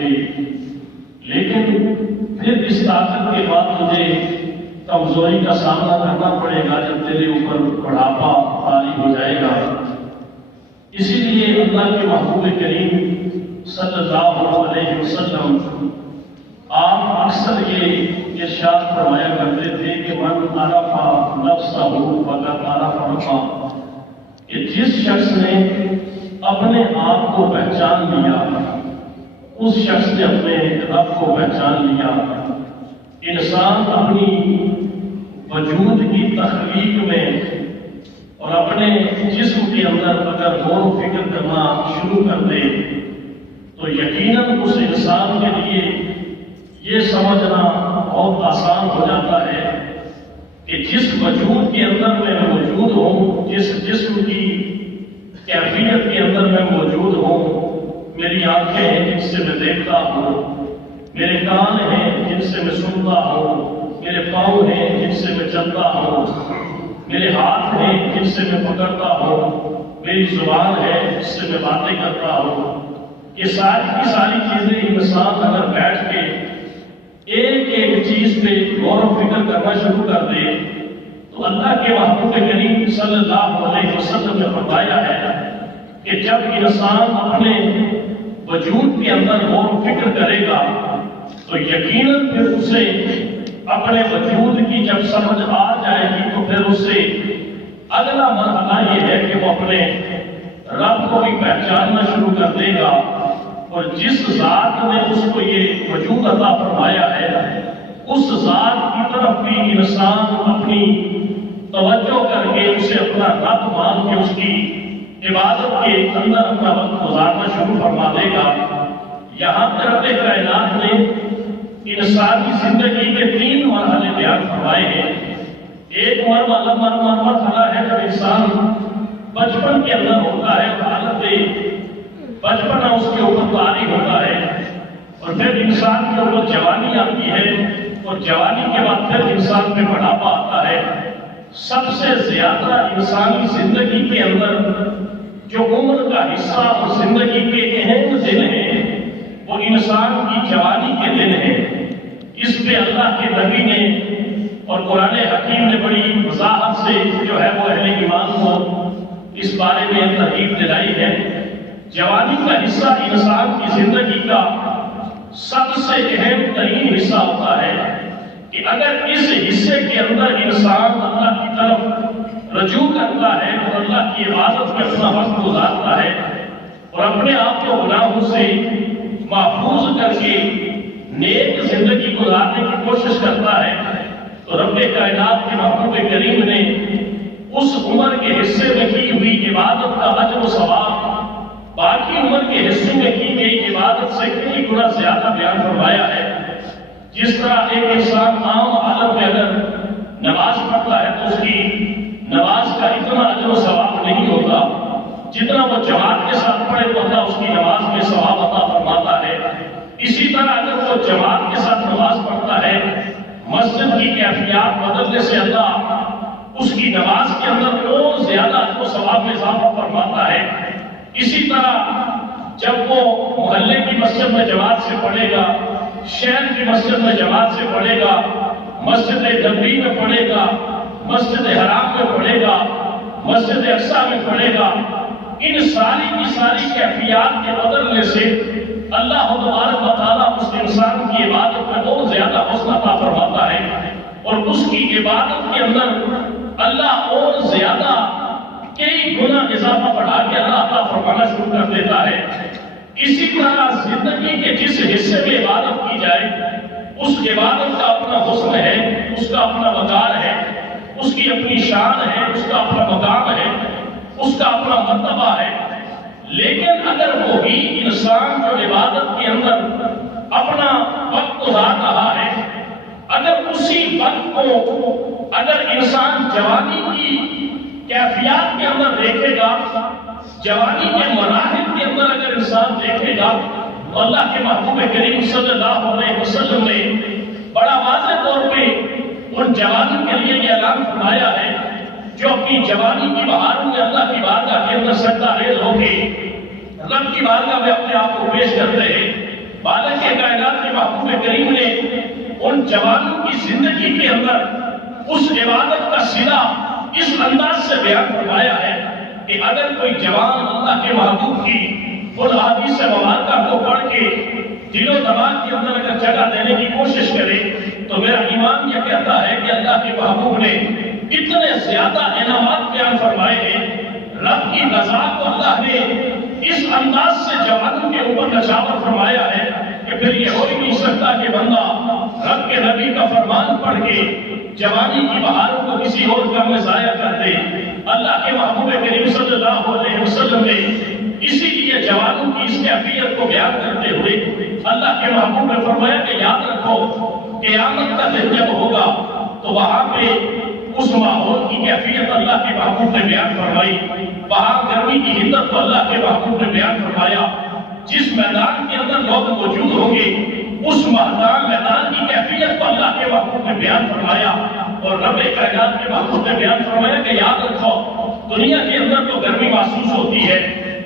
گے، لیکن پھر اس طاقت کے بعد مجھے کمزوری کا سامنا کرنا پڑے گا جب تیرے اوپر بڑھاپا طاری ہو جائے گا۔ اسی لیے اللہ کے محبوب کریم صلی اللہ علیہ وسلم آپ اکثر یہ ارشاد فرمایا کرتے تھے کہ من عرف نفسہ فقد عرف ربہ، کہ جس شخص نے اپنے آپ کو پہچان لیا اس شخص نے اپنے رب کو پہچان لیا۔ انسان اپنی وجود کی تخلیق میں اور اپنے جسم کے اندر اگر غور و فکر کرنا شروع کر دے تو یقیناً اس انسان کے لیے یہ سمجھنا بہت آسان ہو جاتا ہے کہ جس وجود کے اندر میں موجود ہوں، جس جسم کی کیفیت کے اندر میں موجود ہوں، میری آنکھیں ہیں جن سے میں دیکھتا ہوں، میرے کان ہیں جن سے میں سنتا ہوں، میرے پاؤں ہیں جن سے میں چلتا ہوں، میرے ہاتھ ہیں جن سے میں پکڑتا ہوں، میری زبان ہے جس سے میں باتیں کرتا ہوں، یہ ساری کی ساری چیزیں انسان اگر بیٹھ کے ایک ایک چیز پہ غور و فکر کرنا شروع کر دے تو اللہ کے محبوب کریم صلی اللہ علیہ وسلم نے فرمایا ہے کہ جب انسان اپنے وجود کے اندر غور و فکر کرے گا تو یقیناً پھر اسے اپنے وجود کی جب سمجھ آ جائے گی تو پھر اسے اگلا مرحلہ یہ ہے کہ وہ اپنے رب کو بھی پہچاننا شروع کر دے گا، اور جس ذات نے اس کو یہ وجود عطا فرمایا ہے اس ذات کی طرف بھی انسان اپنی توجہ کر کے اسے اپنا رب مان کے اس کی عبادت کے اندر اپنا وقت گزارنا شروع فرما دے گا۔ یہاں پر رب کائنات نے انسانی زندگی کے 3 مرحلے بیان فرمائے ہیں۔ ایک مرحلہ ہے جب انسان بچپن کے اندر ہوتا ہے، حالت بچپن اس کے اوپر طاری ہوتا ہے، اور پھر انسان کے اوپر جوانی آتی ہے، اور جوانی کے بعد پھر انسان پہ بڑھاپا آتا ہے۔ سب سے زیادہ انسانی زندگی کے اندر جو عمر کا حصہ اور زندگی کے اہم دن ہیں وہ انسان کی جوانی کے دن ہیں۔ اس پہ اللہ کے نبی نے اور قرآن حکیم نے بڑی وضاحت سے جو ہے وہ اہل ایمان کو اس بارے میں تحقیق دلائی ہے۔ جوانی کا حصہ انسان کی زندگی کا سب سے اہم ترین حصہ ہوتا ہے کہ اگر اس حصے کے اندر انسان اللہ کی طرف رجوع کرتا ہے اور اللہ کی عبادت میں اپنا وقت گزارتا ہے اور اپنے آپ کو گناہوں سے محفوظ کر کے نیک زندگی گزارنے کی کوشش کرتا ہے تو رب کائنات کے محبوب کریم نے اس عمر کے حصے میں کی ہوئی عبادت کا اجر و ثواب باقی عمر کے حصوں میں کی گئی عبادت سے کئی گنا زیادہ بیان فرمایا ہے۔ جس طرح ایک انسان عام حالت میں اگر نماز پڑھتا ہے تو اس کی نماز کا اتنا اجر و ثواب نہیں ہوتا جتنا وہ جماعت کے ساتھ پڑھے تو اللہ اس کی نماز میں ثواب عطا فرماتا ہے۔ اسی طرح اگر وہ جماعت کے ساتھ نماز پڑھتا ہے، مسجد کی کیفیات بدلنے سے اللہ اس کی نماز کے اندر اور زیادہ اجر و ثواب میں اضافہ فرماتا ہے۔ اسی طرح جب وہ محلے کی مسجد میں جماعت سے پڑھے گا، شہر کی مسجد میں جماعت سے پڑھے گا، مسجد نبوی میں پڑھے گا، مسجد حرام میں پڑھے گا، مسجد اقصی میں پڑھے گا، ان ساری کی ساری کیفیات کے بدلنے سے اللہ تبارک و تعالیٰ اس انسان کی عبادت میں بہت زیادہ حسن عطا فرماتا ہے، اور اس کی عبادت کے اندر اللہ اور زیادہ کئی گنا اضافہ بڑھا کے اللہ عطا فرمانا شروع کر دیتا ہے۔ اسی طرح زندگی کے جس حصے میں عبادت کی جائے اس عبادت کا اپنا حسن ہے، اس کا اپنا وقار ہے، اس کی اپنی شان ہے، اس کا اپنا مقام ہے، اس کا اپنا مرتبہ ہے۔ لیکن اگر وہی انسان جو عبادت کے اندر اپنا وقت گزار رہا ہے، اگر اسی وقت کو اگر انسان جوانی کی کیفیات کے اندر دیکھے گا، جوانی کے مراحل کے اندر اگر انسان دیکھے گا تو اللہ کے محبوب کریم صلی اللہ علیہ وسلم نے بڑا واضح طور پہ ان جوانوں کے لیے یہ اعلان فرمایا ہے جو اپنی جوانی کی بہاروں میں اللہ کی بارگاہ کے اندر سجدہ ریز ہو کے رب کی بارگاہ میں اپنے آپ کو پیش کرتے ہیں۔ بالغ محبوب کریم نے ان جوانوں کی زندگی کے اندر اس عبادت کا صلہ اس انداز سے بیان فرمایا ہے کہ اگر کوئی جوان اللہ کے محبوب کی ان احادیث مبارکہ کو پڑھ کے دل و دماغ کے اندر اگر جگہ دینے کی کوشش کرے تو میرا ایمان یہ کہتا ہے کہ اللہ کے محبوب نے اتنے زیادہ انعامات بیان فرمائے ہیں، رب کی رضا کو اللہ نے اس انداز سے جوانوں کے اوپر نچھاور فرمایا ہے کہ پھر یہ ہو ہی نہیں سکتا کہ بندہ رب کے نبی کا فرمان پڑھ کے جوانی کی بہاروں کو کسی اور کام میں ضائع کر دے۔ اللہ کے محبوب کریم صلی اللہ علیہ وسلم نے اسی لیے جوانوں کی اس کیفیت کو بیان کرتے ہوئے اللہ کے محبوب نے فرمایا کہ یاد رکھو قیامت کا دن جب ہوگا تو وہاں پہ اس ماحول کی کیفیت اللہ کے محبوب نے بیان فرمائی، وہاں گرمی کی حدت کو اللہ کے محبوب نے بیان فرمایا، جس میدان کے اندر لوگ موجود ہوں گے اس میدان کی کیفیت کو اللہ کے محبوب نے بیان فرمایا، اور رب کائنات کے محبوب نے بیان فرمایا کہ یاد رکھو دنیا کے اندر تو گرمی محسوس ہوتی ہے،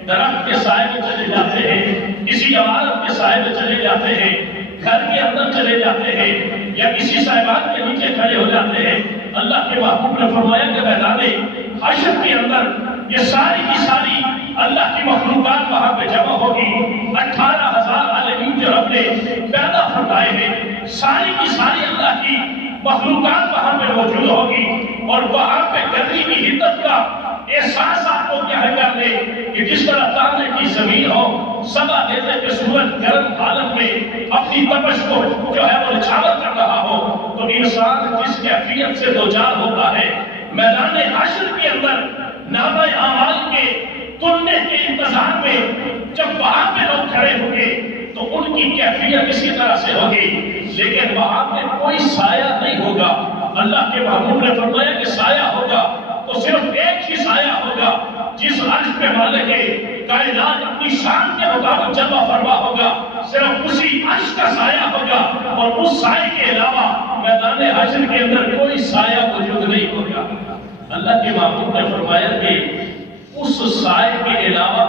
درخت کے سائے میں چلے جاتے ہیں، کسی عمارت کے سائے میں چلے جاتے ہیں، گھر کے اندر چلے جاتے ہیں یا کسی صاحبان کے نیچے کھڑے ہو جاتے ہیں۔ اللہ کے محبوب نے فرمایا کہ میدان حشر کے اندر یہ ساری کی ساری اللہ کی مخلوقات وہاں پہ جمع ہوگی، 18,000 عالمین جو رب نے پیدا فرمائے ہیں ساری کی ساری اللہ کی مخلوقات وہاں پہ موجود ہوگی، اور وہاں پہ گرمی کی حدت کا احساس آپ کو کیا ہے کر لے کہ جس طرح تانے کی زمین ہو، سبا دیتے کہ سورج گرم حالت میں اپنی تپش کو جو ہے وہ نچھاور کر رہا ہو، تو انسان جس کیفیت سے دوچار ہوتا ہے میدان حشر کے اندر نامہ اعمال کے تلنے کے انتظار میں جب وہاں پہ لوگ کھڑے ہوں گے تو ان کی کیفیت اسی طرح سے ہوگی، لیکن وہاں پہ کوئی سایہ نہیں ہوگا۔ اللہ کے محبوب نے فرمایا کہ سایہ ہوگا تو صرف ایک ہی سایہ ہوگا، جس عرش پہ مالک کائنات اپنی شان کے مطابق جمع فرما ہوگا، صرف اسی عرش کا سایہ ہوگا، اور اس سائے کے علاوہ میدان حشر کے اندر کوئی سایہ موجود نہیں ہوگا۔ اللہ کے محبوب نے فرمایا کہ اس سائے کے علاوہ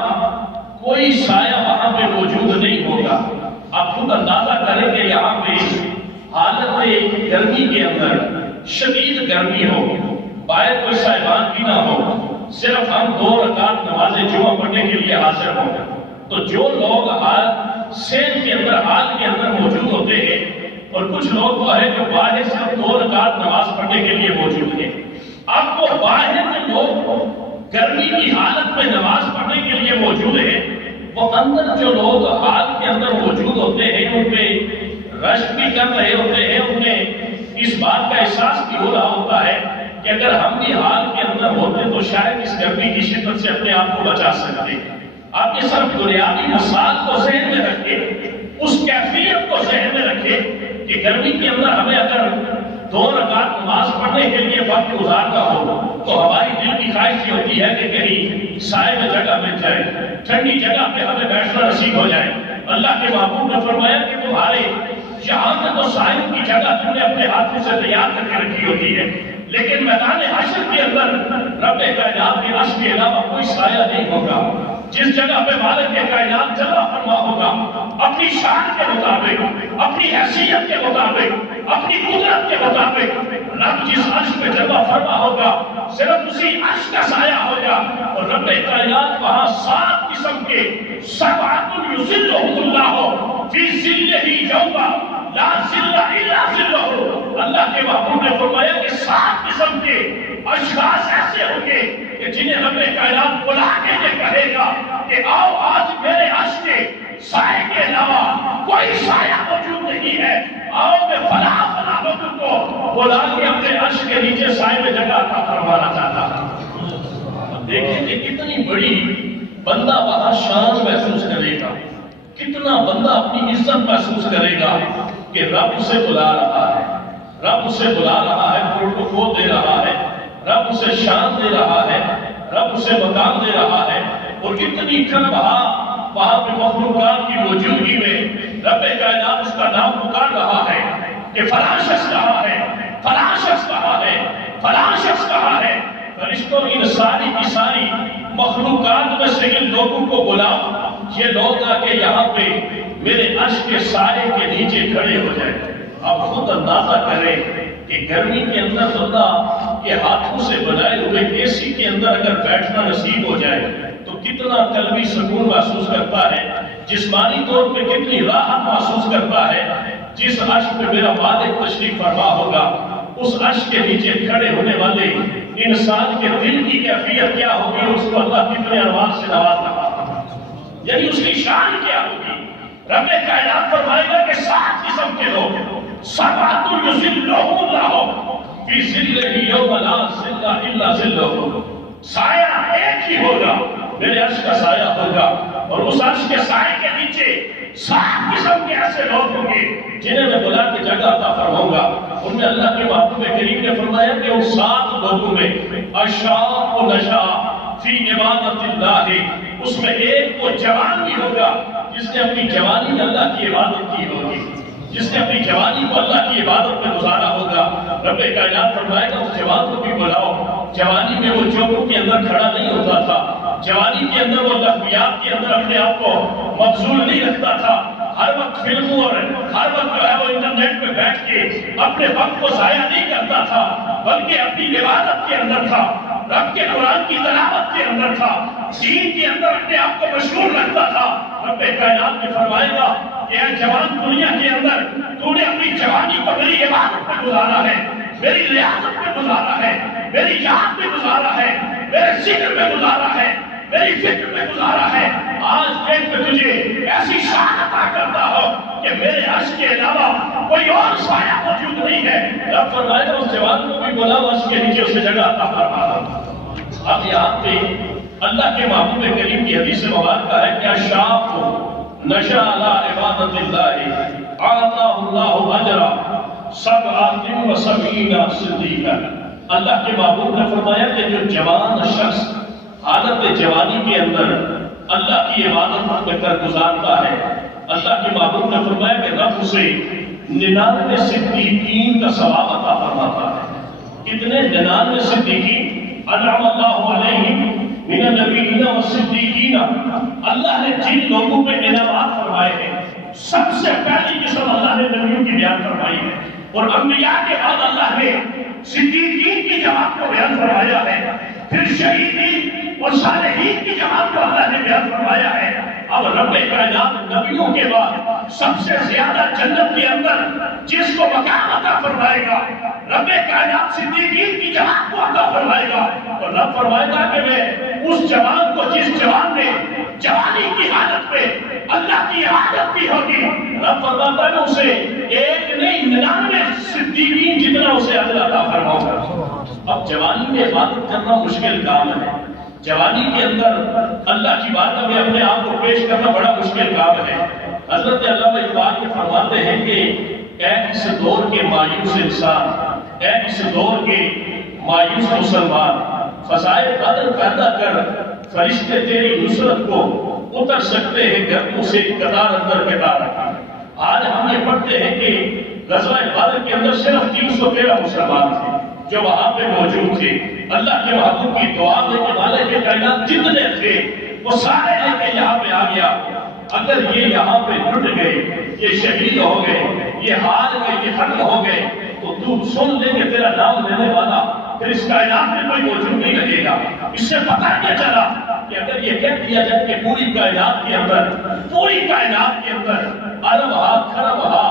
کوئی سایہ وہاں پہ موجود نہیں ہوگا۔ آپ خود اندازہ کریں کہ یہاں پہ حالت گرمی کے اندر شدید گرمی ہو، باہر کوئی صاحبان بھی نہ ہو، صرف ہم 2 رکعت نماز جمعہ پڑھنے کے لیے حاضر ہوں، تو جو لوگ سین کے اندر حال کے اندر موجود ہوتے ہیں، اور کچھ لوگ وہ ہیں جو باہر صرف 2 رکعت نماز پڑھنے کے لیے موجود ہیں۔ اب وہ باہر کے لوگ گرمی کی حالت میں نماز پڑھنے کے لیے موجود ہیں، وہ اندر جو لوگ حال کے اندر موجود ہوتے ہیں ان پہ رشک بھی کر رہے ہوتے ہیں، انہیں اس بات کا احساس بھی ہو رہا ہوتا ہے کہ اگر ہم بھی حال کے اندر ہوتے تو شاید اس گرمی کی شدت سے اپنے آپ کو بچا سکتے۔ آپ یہ صرف بنیادی مثال کو ذہن میں رکھیں، اس کیفیت کو ذہن میں رکھیں کہ گرمی کے اندر ہمیں اگر 2 رکعت نماز پڑھنے کے لیے وقت گزارنا ہو تو ہماری دل کی خواہش یہ ہوتی ہے کہ کہیں سائے میں جگہ مل جائے، ٹھنڈی جگہ پہ ہمیں بیٹھنا نصیب ہو جائے۔ اللہ کے محبوب نے فرمایا کہ تمہارے یہاں پہ تو سائے کی جگہ تم نے اپنے ہاتھوں سے تیار کر کے رکھی ہوتی ہے، لیکن میدان حشر کے اندر رب کائنات کے عرش کے علاوہ کوئی سایہ نہیں ہوگا۔ جس جگہ پہ مالک کائنات جمع فرما ہوگا اپنی شان کے مطابق، اپنی حیثیت کے مطابق، اپنی قدرت کے مطابق، رب جس عرش پہ جمع فرما ہوگا صرف اسی عرش کا سایہ ہوگا، اور رب کائنات وہاں 7 قسم کے سبعۃ یظلھم اللہ فی ظلہ یوم لا ظل الا ظلہ۔ اللہ کے محبوب نے فرمایا کہ 7 قسم کے اشخاص ایسے ہوں گے کہ جنہیں رب کائنات بلا کے یہ کہے گا کہ آؤ آج میرے عرش کے سائے کے علاوہ کوئی سایہ موجود نہیں ہے، آؤ میں فلاں فلاں لوگوں کو بلا کے اپنے عرش کے نیچے سائے میں جگہ عطا فرمانا چاہتا ہوں۔ دیکھیں کہ کتنی بڑی بندہ وہاں شان محسوس کرے گا، کتنا بندہ اپنی عزت محسوس کرے گا کہ رب اسے بلا رہا ہے، رب اسے بلا رہا ہے، پروٹوکول دے رہا ہے، رب اسے شان دے رہا ہے، رب اسے مقام دے رہا ہے، اور کتنی ٹھنڈ وہاں پہ مخلوقات کی موجودگی میں رب کائنات اس کا نام پکار رہا ہے کہ فلاں شخص کہاں ہے، فلاں شخص کہاں ہے، فلاں شخص کہاں ہے۔ فرشتوں ان ساری کی ساری مخلوقات میں سے ان لوگوں کو بلاؤ، یہ لوگ آ کے یہاں پہ میرے عرش کے سائے کے نیچے کھڑے ہو جائیں۔ اب خود اندازہ کریں کہ گرمی کے اندر اللہ کے ہاتھوں سے بنائے ہوئے اے سی کے اندر اگر بیٹھنا نصیب ہو جائے تو کتنا قلبی سکون محسوس کرتا ہے، جسمانی طور پہ کتنی راحت محسوس کرتا ہے۔ جس عرش پہ میرا مالک تشریف فرما ہوگا، اس عرش کے نیچے کھڑے ہونے والے انسان کے دل کی کیفیت کیا ہوگی، اس کو اللہ کتنے انوار سے نواز رہا، یعنی اس کی شان کیا ہوگی۔ رب کائنات فرمائے گا کہ 7 قسم کے لوگ، سبعۃ یظلھم اللہ فی ظلہ یوم لا ظل الا ظلہ، سایہ ایک ہی ہوگا، میرے عرش کا سایہ ہوگا، اور اس عرش کے سائے کے نیچے 7 قسم کے ایسے لوگ ہوں گے جنہیں میں بلا کے جگہ عطا فرماؤں گا۔ ان میں اللہ کے محبوب کریم نے فرمایا کہ ان 7 لوگوں میں اشاب و نشا فی عبادت اللہ، اس میں ایک وہ جوان بھی ہوگا جس نے اپنی جوانی میں اللہ کی عبادت کی ہوگی، جس نے اپنی جوانی کو اللہ کی عبادت میں گزارا ہوگا۔ رب کائنات فرمائے گا اس جوان کو بھی بلاؤ۔ جوانی میں وہ چوکوں کے اندر کھڑا نہیں ہوتا تھا، جوانی کے اندر وہ لغویات کے اندر اپنے آپ کو مبذول نہیں رکھتا تھا، ہر وقت فلموں اور ہر وقت جو ہے وہ انٹرنیٹ پہ بیٹھ کے اپنے وقت کو ضائع نہیں کرتا تھا، بلکہ اپنی عبادت کے اندر تھا، رب کے قرآن کی تلاوت کے اندر تھا، دین کے اندر اپنے آپ کو مشغول رکھتا تھا۔ رب کائنات میں فرمائے گا کہ اے جوان، دنیا کے اندر تو نے اپنی جوانی کو میری عبادت میں گزارا ہے، میری ریاضت میں گزارا ہے، میری یاد میں گزارا ہے، میرے ذکر میں گزارا ہے، میری فکر میں گزارا ہے۔ آج دیکھ میں تجھے ایسی شان عطا کرتا ہو کہ میرے عرش کے علاوہ کوئی اور سایہ موجود نہیں ہے۔ رب فرمائے گا اس جوان کو بھی بلا، عرش کے نیچے اسے جگہ عطا فرما۔ اب یہاں پہ اللہ کے محبوب کریم کی حدیث مبارکہ ہے کہ شاب نشا علی عبادت اللہ اعطاہ اللہ اجرا 77 صدیقا۔ اللہ کے محبوب نے فرمایا کہ جو جوان شخص حالت جوانی کے اندر اللہ کی عبادت میں کر گزارتا ہے، اللہ کے محبوب نے فرمایا کہ رب اسے 99 صدیقین کا ثواب عطا فرماتا ہے۔ کتنے 99 صدیقین انعم اللہ علیہم من النبیین والصدیقین، اللہ نے جن لوگوں پہ انعامات فرمائے ہیں سب سے پہلی قسم اللہ نے نبیوں کی بیان فرمائی ہے، اور انبیاء کے بعد اللہ نے صدیقین کی جماعت کو بیان فرمایا ہے، پھر شہیدین اور صالحین کی جماعت کو اللہ نے بیان فرمایا ہے۔ اب رب کائنات نبیوں کے بعد سب سے زیادہ جنت کے اندر جس کو مقام عطا فرمائے گا، رب کائنات صدیقین کی جماعت کو عطا فرمائے گا، اور رب فرمائے گا کہ میں اس جوان کو، جس جوان نے جوانی کی حالت میں اللہ کی عبادت کی ہوگی، رب فرماتا ہے اسے ایک نہیں 99 صدیقین جتنا اسے اجر عطا فرماؤں گا۔ اب جوانی میں عبادت کرنا مشکل کام ہے، جوانی کے اندر اللہ کی بارگاہ میں اپنے آپ کو پیش کرنا بڑا مشکل کام ہے۔ حضرت علامہ اقبال یہ فرماتے ہیں کہ اے اس دور کے مایوس انسان، اے اس دور کے مایوس مسلمان، فضائل بدر پیدا کر فرشتے تیری نصرت کو اتر سکتے ہیں گردوں سے قطار اندر قطار۔ آج ہم یہ پڑھتے ہیں کہ غزوہ بدر کے اندر صرف 313 مسلمان تھے جو وہاں پہ موجود تھے۔ اللہ کے محبوب کی دعا دینے والے کے کائنات جتنے تھے وہ سارے لے کے یہاں پہ آ گیا۔ اگر یہ یہاں پہ لٹ گئے، یہ شہید ہو گئے، یہ ہار گئے، یہ ختم ہو گئے، تو تو سن لے کہ تیرا نام لینے والا پھر اس کائنات میں کوئی موجود نہیں لگے گا۔ اس سے پتہ کیا چلا کہ اگر یہ کہہ دیا جائے کہ پوری کائنات کے اندر ارب ہا کھرب ہا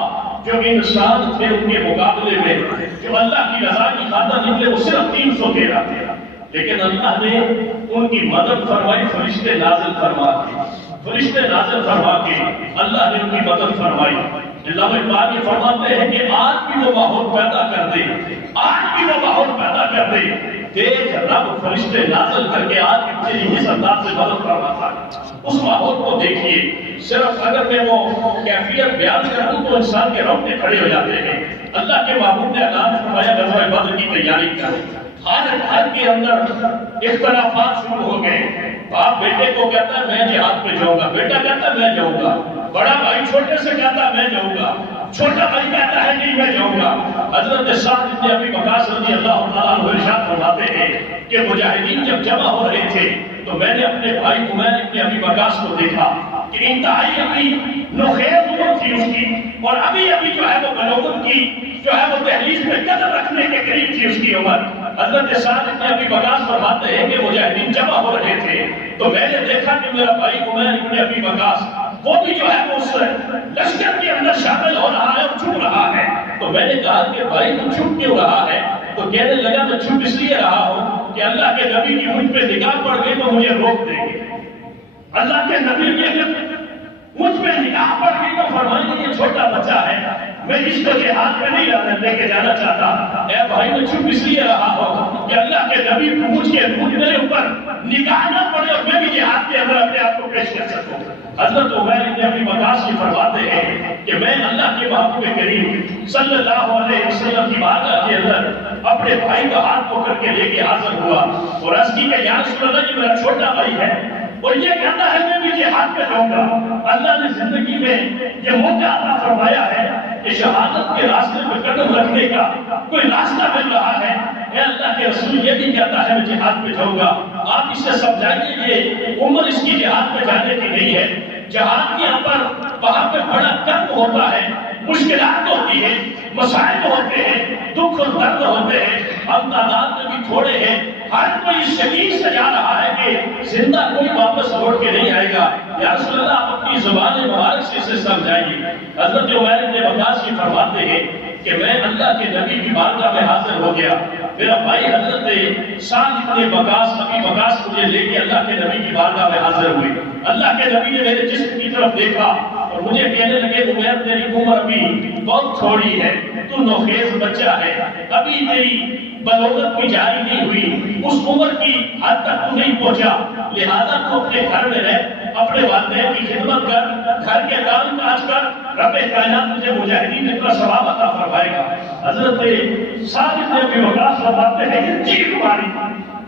جو انسان تھے ان کے مقابلے میں جو اللہ کی رضا کی خاطر نکلے وہ صرف 313 تھے، لیکن اللہ نے ان کی مدد فرمائی، فرشتے نازل فرما کے اللہ نے ان کی مدد فرمائی۔ علامہ اقبال یہ فرماتے ہیں کہ آج بھی وہ ماحول پیدا کر دے، دیکھ رب فرشتے نازل کر کے آج بھی تیری اس انداز سے مدد فرماتا ہے۔ اس ماحول کو دیکھیے، صرف اگر میں وہ کیفیت بیان کروں تو انسان کے رونگٹے کھڑے ہو جاتے ہیں۔ اللہ کے محبوب نے اعلان فرمایا غزوہ بدر کی تیاری کر۔ ہر کے اندر اختلافات شروع ہو گئے۔ باپ بیٹے کو کہتا ہے میں جہاد پہ جاؤں گا، بیٹا کہتا ہے میں جاؤں گا، بڑا بھائی چھوٹے سے کہتا ہے میں جاؤں گا، چھوٹا بھائی کہتا ہے نہیں میں جاؤں گا۔ حضرت سعد بن ابی وقاص رضی اللہ تعالیٰ عنہ ارشاد فرماتے ہیں کہ مجاہدین جب جمع ہو رہے تھے تو میں نے اپنے بھائی عمیر بن ابی وقاص کو دیکھا کہ انتہائی اپنی نوخیز عمر تھی اس کی، اور ابھی ابھی جو ہے وہ بلوغت کی جو ہے وہ دہلیز میں قدم رکھنے کے قریب تھی اس کی عمر۔ حضرت سعد بن ابی وقاص فرماتے ہیں کہ مجاہدین جمع ہو رہے تھے تو میں نے دیکھا کہ میرا بھائی عمیر بن ابی وقاص وہ بھی جو ہے وہ اس لشکر کے اندر شامل ہو رہا ہے اور چھپ رہا ہے۔ تو میں نے کہا کہ بھائی تو چھپ کیوں رہا ہے؟ تو کہنے لگا میں چھپ اس لیے رہا ہوں کہ اللہ کے نبی کی مجھ پہ نگاہ پڑ گئی تو مجھے روک دیں گے۔ اللہ کے نبی کی مجھ پہ نگاہ پڑ گئی تو فرمائیں گے یہ چھوٹا بچہ ہے، میں اس کو جہاد میں نہیں لے کے جانا چاہتا۔ اے بھائی میں چھپ اس لیے رہا ہوں کہ اللہ کے نبی مجھ میرے اوپر نگاہ نہ پڑے اور میں بھی جہاد کے اندر اپنے آپ کو پیش کر سکوں۔ حضرت عمیر بن ابی وقاص فرماتے ہیں کہ میں اللہ کے محبوب کریم صلی اللہ علیہ وسلم کی بارگاہ کے اندر اپنے بھائی کا ہاتھ پکڑ کے لے کے حاضر ہوا اور عرض کی کہ یا رسول اللہ یہ میرا چھوٹا بھائی ہے اور یہ کہتا ہے میں بھی جہاد میں جاؤں گا۔ اللہ نے زندگی میں یہ موقع عطا فرمایا ہے کہ شہادت کے راستے پہ قدم رکھنے کا کوئی راستہ مل رہا ہے۔ اے اللہ کے رسول یہ بھی کہتا ہے میں جہاد میں جاؤں گا، آپ اسے سمجھائیے یہ عمر اس کی جہاد میں جانے کی نہیں ہے۔ جہاد کے اندر وہاں پہ بڑا کرب ہوتا ہے، مشکلات ہوتی ہے، مسائل ہوتے ہیں، دکھ اور درد ہوتے ہیں، ہم تعداد میں بھی تھوڑے ہیں، ہر کوئی اس یقین سے جا رہا ہے کہ زندہ کوئی واپس لوٹ کے نہیں آئے گا۔ یا رسول اللہ آپ اپنی زبان مبارک سے اسے سمجھائیے۔ حضرت عمیر بن وقاص فرماتے ہیں کہ میں اللہ کے نبی کی بارگاہ میں حاضر ہو گیا، میرا بھائی حضرت سعد بن ابی وقاص مجھے لے کے اللہ کے نبی کی بارگاہ میں حاضر ہوئے۔ اللہ کے نبی نے میرے جسم کی طرف دیکھا اور مجھے کہنے لگے عمیر تیری عمر ابھی بہت تھوڑی ہے، تو نوخیز بچہ ہے، ابھی تیری بلوغت بھی جاری نہیں ہوئی، اس عمر کی حد تک تو نہیں پہنچا، لہذا تو اپنے گھر میں رہ، اپنے والدین کی خدمت کر، گھر کے کام کاج کر، رب کائنات تجھے مجاہدین کا ثواب عطا فرمائے گا۔ حضرت سعد بن ابی وقاص فرماتے ہیں کہ چیخ ماری،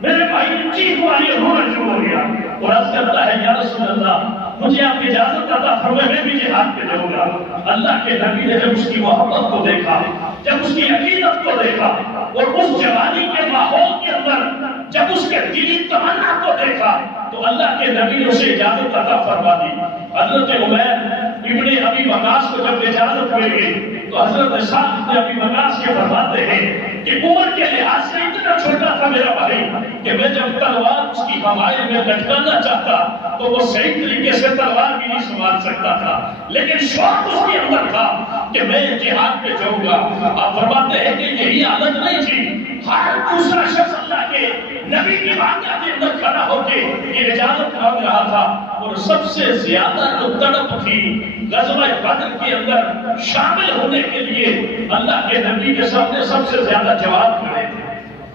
میرے بھائی نے چیخ ماری اور رونا شروع ہو گیا اور عرض کرتا ہے یا رسول اللہ مجھے آپ کی اجازت عطا فرمائے میں بھی جہاد پہ جاؤں گا۔ اللہ کے نبی نے جب اس کی محبت کو دیکھا، جب اس کی عقیدت کو دیکھا اور اس جوانی کے ماحول کے اندر جب اس کے دلی تمنا کو دیکھا تو اللہ کے نبی نے اسے اجازت عطا فرما دی۔ حضرت عمیر ابن ابی وقاص کو جب اجازت مل گئی تو حضرت سعد بن ابی وقاص کے فرماتے ہیں کہ عمر کے لحاظ سے اتنا چھوٹا تھا میرا بھائی کہ میں جب تلوار اس کی حمایت میں لٹکانا چاہتا تو وہ صحیح طریقے سے تلوار بھی نہیں سنبھال سکتا تھا، لیکن شوق اس کے اندر تھا کہ میں جہاد پہ جاؤں گا۔ آپ فرماتے ہیں کہ یہی عادت نہیں تھی، ہر دوسرا شخص اللہ کے نبی کی بارگاہ کے اندر کھڑا ہو کے یہ اجازت مانگ رہا تھا، اور سب سے زیادہ جو تڑپ تھی غزوہ بدر کے اندر شامل ہونے کے لیے اللہ کے نبی کے سامنے سب سے زیادہ جواب کھڑے تھے،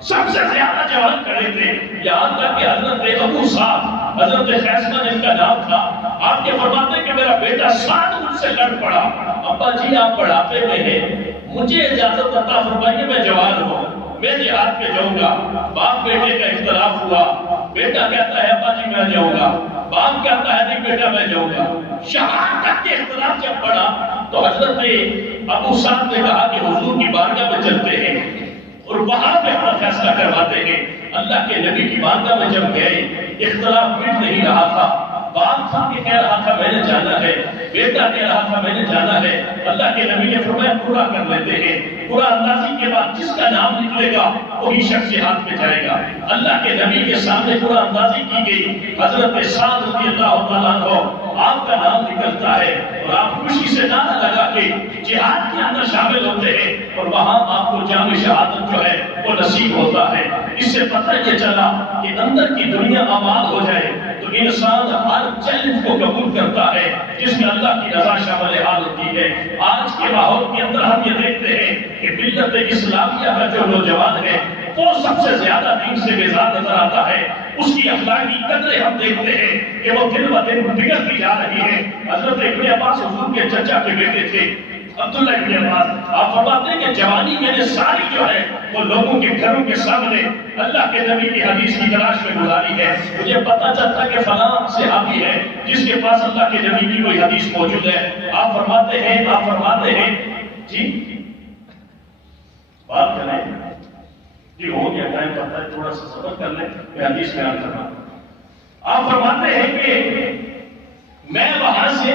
سب سے زیادہ جواب کھڑے تھے۔ یہاں تک کہ حضرت ابو سعد، حضرت خیسمہ جن کا نام تھا، آپ کے فرماتے ہیں کہ میرا بیٹا سعد مجھ سے لڑ پڑا، ابا جی آپ بڑھاپے میں ہیں، مجھے اجازت عطا فرمائیے میں جوان ہوں، میں جہاد پہ جاؤں گا۔ باپ بیٹے کا اختلاف ہوا، بیٹا کہتا ہے ابا جی میں جاؤں گا، باپ کہتا ہے نہیں بیٹا میں جاؤں گا۔ شہادت کے اختلاف جب پڑا تو حضرت ابو سعد نے کہا کہ حضور کی بارگاہ میں چلتے ہیں اور وہاں پہ اپنا فیصلہ کرواتے ہیں۔ اللہ کے نبی کی بارگاہ میں جب گئے اختلاف مٹ نہیں رہا تھا، باپ تھا کہ کہہ رہا تھا میں نے جانا ہے، بیٹا کہہ رہا تھا میں نے جانا ہے۔ اللہ کے نبی نے فرمایا پورا کر لیتے ہیں، پورا اندازی کے بعد جس کا نام نکلے گا وہی شخص جہاد پہ جائے گا۔ اللہ کے نبی کے سامنے پورا اندازی کی گئی، حضرت سعد رضی اللہ تعالیٰ عنہ آپ کا نام نکلتا ہے اور آپ خوشی سے نعرہ لگا کے جہاد کے اندر شامل ہوتے ہیں اور وہاں آپ کو جام شہادت جو ہے وہ نصیب ہوتا ہے۔ اس سے پتہ یہ چلا کہ اندر کی دنیا آباد ہو جائے تو انسان ہر چیلنج کو قبول کرتا ہے جس میں اللہ کی رضا شامل حال ہوتی ہے۔ آج کے ماحول کے اندر ہم یہ دیکھتے ہیں کہ ملت اسلامیہ کا جو نوجوان ہے وہ سب سے زیادہ دین سے بیزار نظر آتا ہے، اس کی اخلاقی قدریں ہم دیکھتے ہیں کہ وہ دن بہ دن بگڑتی جا رہی ہے۔ حضرت ابن عباس حضور کے چچا کے بیٹے تھے عبداللہ ابن عباس، آپ فرماتے ہیں کہ جوانی میں نے ساری جو ہے وہ لوگوں کے گھروں کے سامنے اللہ کے نبی کی حدیث کی تلاش میں گزاری ہے۔ مجھے پتہ چلتا کہ فلاں صحابی ہے جس کے پاس اللہ کے نبی کی کوئی حدیث موجود ہے، آپ فرماتے ہیں جی بات کریں جی ہو گیا ٹائم پتہ ہے، تھوڑا سا صبر کر لیں، میں حدیث بیان کر رہا ہوں۔ آپ فرماتے ہیں کہ میں وہاں سے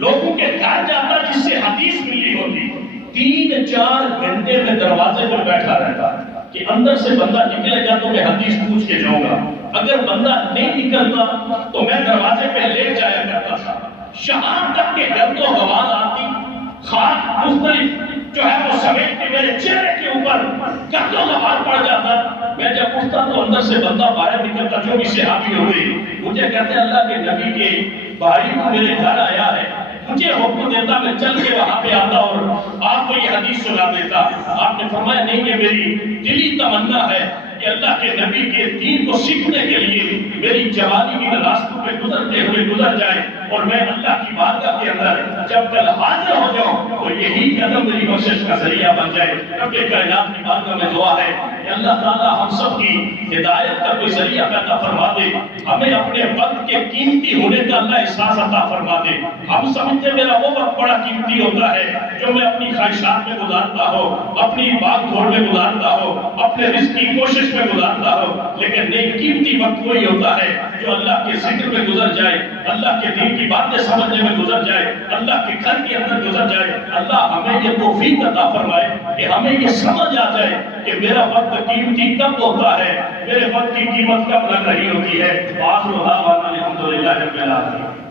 لوگوں کے گھر جاتا جس سے حدیث ملی ہوتی، 3-4 گھنٹے میں دروازے پر بیٹھا رہتا کہ اندر سے بندہ نکلے گا تو میں حدیث پوچھ کے جاؤں گا، اگر بندہ نہیں نکلتا تو میں دروازے پہ لے جایا کرتا تھا۔ شام تک کے گرد و غبار آتی، خاک مختلف جو ہے وہ سمیٹ کے میرے چہرے کے اوپر گرد و غبار پڑ جاتا، میں جب اٹھتا تو اندر سے بندہ باہر نکلتا، جو بھی صحابی ہوئے مجھے کہتے اللہ کے نبی کے بھائی میرے گھر آیا ہے، مجھے حکم دیتا میں چل کے وہاں پہ آتا اور آپ کو یہ حدیث سنا دیتا۔ آپ نے فرمایا نہیں، یہ میری دلی تمنا ہے کہ اللہ کے نبی کے دین کو سیکھنے کے لیے میری جوانی کی راستوں پہ گزرتے ہوئے گزر جائے اور میں اللہ کی بارگاہ کے اندر جب کل حاضر ہو جاؤں تو یہی قدم میری بخشش کا ذریعہ بن جائے۔ رب کائنات کی بارگاہ میں دعا ہے کہ اللہ تعالیٰ ہم سب کی ہدایت کا کوئی ذریعہ پیدا فرما دے، ہمیں اپنے وقت کے قیمتی ہونے کا اللہ احساس عطا فرما دے۔ ہم سمجھتے میرا وہ وقت بڑا قیمتی ہوتا ہے جو میں اپنی خواہشات میں گزارتا ہوں، اپنی بات دھوڑ میں گزارتا ہوں، اپنے رزق کی کوشش میں گزارتا ہوں، لیکن نہیں، قیمتی وقت وہی ہوتا ہے جو اللہ کے ذکر میں گزر جائے، اللہ کے دین کی باتیں سمجھنے میں گزر جائے، اللہ کے گھر کے اندر گزر جائے۔ اللہ ہمیں یہ توفیق عطا فرمائے کہ ہمیں یہ سمجھ آ جائے کہ میرا وقت قیمتی کب ہوتا ہے، میرے وقت کی قیمت کب لگ رہی ہوتی ہے۔ آخر دعوانا الحمدللہ رب العالمین۔